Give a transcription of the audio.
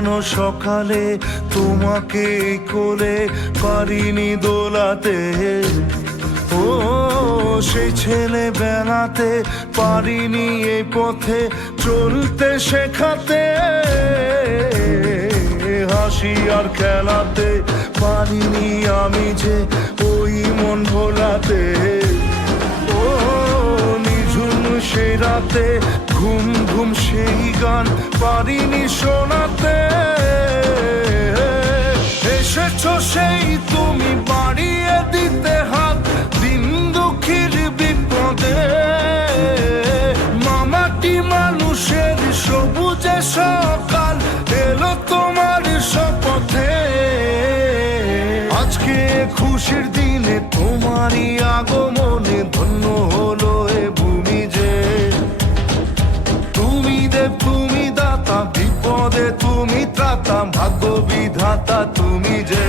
সাজানো সকালে তোমাকে কোলে পারিনি দোলাতে, ও সেই ছেলে বেলাতে পারিনি এই পথে চলতে শেখাতে, হাসি আর খেলাতে পারিনি আমি যে ওই মন ভোলাতে, ও নিঝুম সেই রাতে ঘুম ঘুম সেই গান পারিনি শোনাতে, এসেছো সেই তুমি বাড়িয়ে দিতে হাত দিন দুঃখীর বিপদে, মামাটি মানুষের সবুজে সকাল এলো তোমার শপথে, আজকে খুশির দিনে তোমারই আগমনে ধন্য হলো এ ভূমি যে, তুমি দেব তুমি দাতা বিপদে তুমি ত্রাতা ভাগ্য বিধাতা তুমি যে।